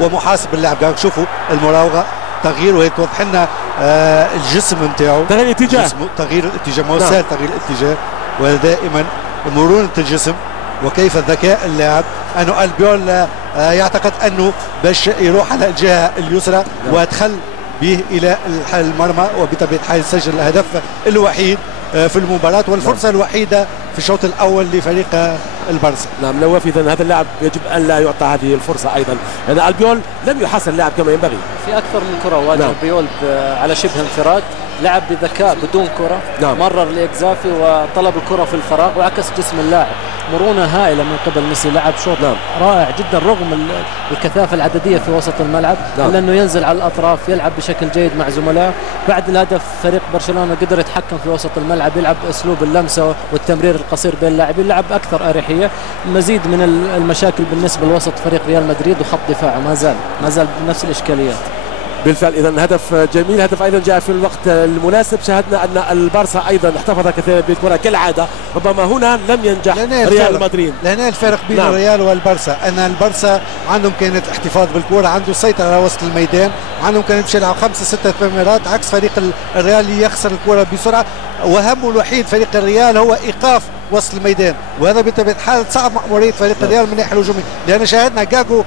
ومحاسب اللاعب. شوفوا المراوغه، تغيير، وهيك توضح لنا الجسم نتاعو، تغيير الاتجاه، تغيير الاتجاه، ما هو سهل تغيير الاتجاه، ودائما مرونه الجسم وكيف ذكاء اللاعب. انه البيول يعتقد انه باش يروح على الجهه اليسرى وادخل به الى المرمى، وبطبيعه الحال سجل الهدف الوحيد في المباراة والفرصة الوحيدة في الشوط الأول لفريق البرسا. نعم نواف، إذا هذا اللاعب يجب أن لا يعطى هذه الفرصة أيضا، لأن يعني البيول لم يحصل اللاعب كما ينبغي. في أكثر من كرة واجه البيول على شبه انفراد، لعب بذكاء بدون كرة، مرر لإكزافي وطلب الكرة في الفراغ وعكس جسم اللاعب. مرونة هائلة من قبل ميسي، لعب شوط رائع جدا رغم الكثافة العددية في وسط الملعب، إلا أنه ينزل على الأطراف، يلعب بشكل جيد مع زملائه. بعد الهدف فريق برشلونة قدر يتحكم في وسط الملعب، يلعب بأسلوب اللمسة والتمرير القصير بين اللاعبين، لعب أكثر أريحية. مزيد من المشاكل بالنسبة لوسط فريق ريال مدريد، وخط دفاعه ما زال بنفس الإشكاليات. بالفعل إذا هدف جميل، هدف أيضا جاء في الوقت المناسب. شاهدنا أن البارسا أيضا احتفظ كثيرا بالكرة كالعادة، ربما هنا لم ينجح ريال مدريد. لهنا الفرق بين الريال والبارسا، أن البارسا عندهم كانت احتفاظ بالكرة، عنده سيطرة على وسط الميدان، عندهم كان يمشي يلعب 5-6 تمريرات، عكس فريق الريال يخسر الكرة بسرعة، وهمه الوحيد فريق الريال هو إيقاف وسط الميدان، وهذا بطبيعة الحال صعب مأمورية فريق الريال من الناحية الهجومية، لأن شاهدنا جاكو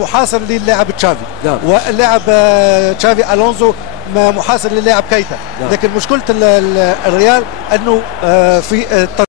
محاصر للاعب تشافي، واللاعب تشافي ألونزو محاصر للاعب كيتا، لكن مشكلة الريال أنه في